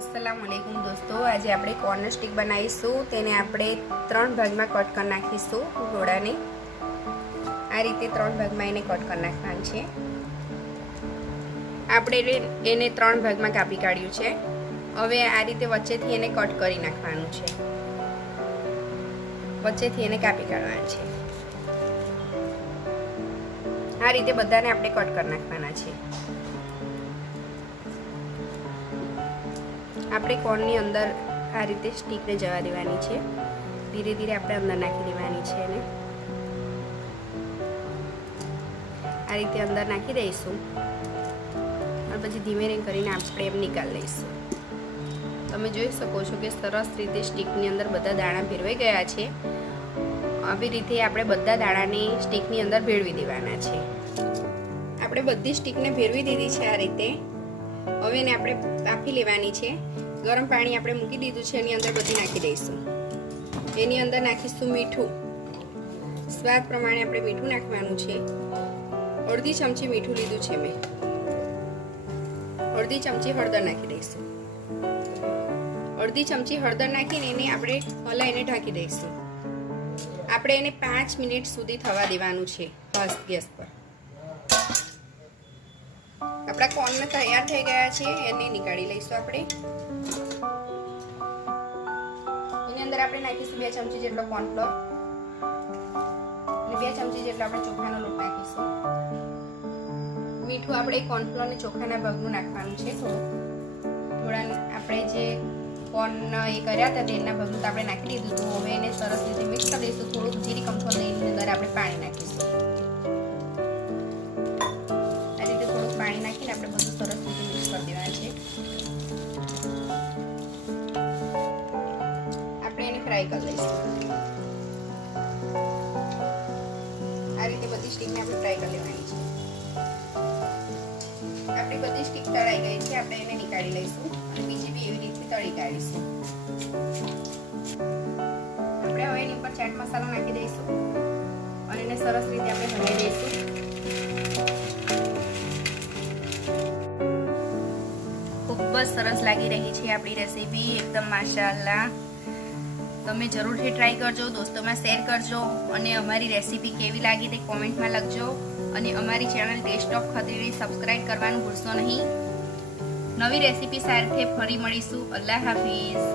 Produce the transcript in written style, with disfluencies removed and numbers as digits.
अस्सलामुअलैकुम दोस्तों, आज આપણે કોર્નર સ્ટીક બનાવીશું। તેને આપણે 3 ભાગમાં કટ કરી નાખીશું। ગોળાને આ રીતે 3 ભાગમાં એને કટ કરી નાખવાનું છે। આપણે એને 3 ભાગમાં કાપી કાઢ્યું છે। હવે આ રીતે વચ્ચેથી એને કટ કરી નાખવાનું છે। વચ્ચેથી એને કાપી કાઢવાનું છે। આ રીતે બધાને આપણે કટ કરી નાખવાના છે। આપણે કોર્નની અંદર આ રીતે સ્ટીકને જવા દેવાની છે। ધીરે ધીરે આપણે અંદર નાખી દેવાની છે એને આ રીતે અંદર નાખી દઈશું અને પછી ધીમે ધીમે કરીને આપણે એમ નિકાલ લઈશું। તમે જોઈ શકો છો કે સરસ રીતે સ્ટીકની અંદર બધા દાણા ભેળવાઈ ગયા છે। આવી રીતે આપણે બધા દાણાને સ્ટીકની અંદર ભેળવી દેવાના છે। આપણે બધી સ્ટીકને ભેળવી દીધી છે। આ રીતે હવે એને આપણે બાફી લેવાની છે। ગરમ પાણી આપણે મૂકી દીધું છે, એની અંદર બધી નાખી દઈશું। એની અંદર નાખીશું મીઠું। સ્વાદ પ્રમાણે આપણે મીઠું નાખવાનું છે। અડધી ચમચી મીઠું લીધું છે મેં। અડધી ચમચી હળદર નાખી દઈશું। અડધી ચમચી હળદર નાખીને એને આપણે હલાવીને ઢાંકી દઈશું। આપણે એને 5 મિનિટ સુધી થવા દેવાનું છે ફાસ્ટ ગેસ પર। આપણા કોર્ન તૈયાર થઈ ગયા છે, એને નીકાળી લઈશું। આપણે એની અંદર આપણે નાખીશું 2 ચમચી જેટલો કોર્નફ્લોર અને 2 ચમચી જેટલો આપણે ચોખાનો લોટ નાખીશું। મીઠું આપણે કોર્નફ્લોર અને ચોખાના ભાગનું નાખવાનું છે। થોડા આપણે જે કોર્ન એ કર્યા હતા તેના ભાગનું તો આપણે નાખી દીધું હતું। હવે એને સરસ રીતે મિક્સ કરી દઈશું। થોડુંક જીરી કમથોર લઈને અંદર આપણે પાણી નાખીશું। પાણી નાખીને આપણે બધું સરસ રીતે મિક્સ કરી દેવાનું છે। આપણે એને ફ્રાય કરી લઈશું। આ રીતે બધી સ્ટીકને આપણે ફ્રાય કરી લેવાની છે। આપણી બધી સ્ટીક તળાઈ ગઈ છે, આપણે એને નીકાળી લઈશું અને બીજી બી એવી રીતે તળી કાઢીશું। આપણે હવે એની ઉપર ચાટ મસાલો નાખી દઈશું અને એને સરસ રીતે આપણે હલાવી દઈશું। ખૂબ જ સરસ લાગી રહી છે આપણી રેસીપી, એકદમ માશાઅલ્લાહ। તમે જરૂરથી ટ્રાય કરજો, દોસ્તોમાં શેર કરજો અને અમારી રેસીપી કેવી લાગી તે કોમેન્ટમાં લખજો અને અમારી ચેનલ ટેસ્ટ ઓફ ખત્રીને સબસ્ક્રાઇબ કરવાનું ભૂલશો નહીં। નવી રેસીપી સાથે ફરી મળીશું। અલ્લાહ હાફિઝ।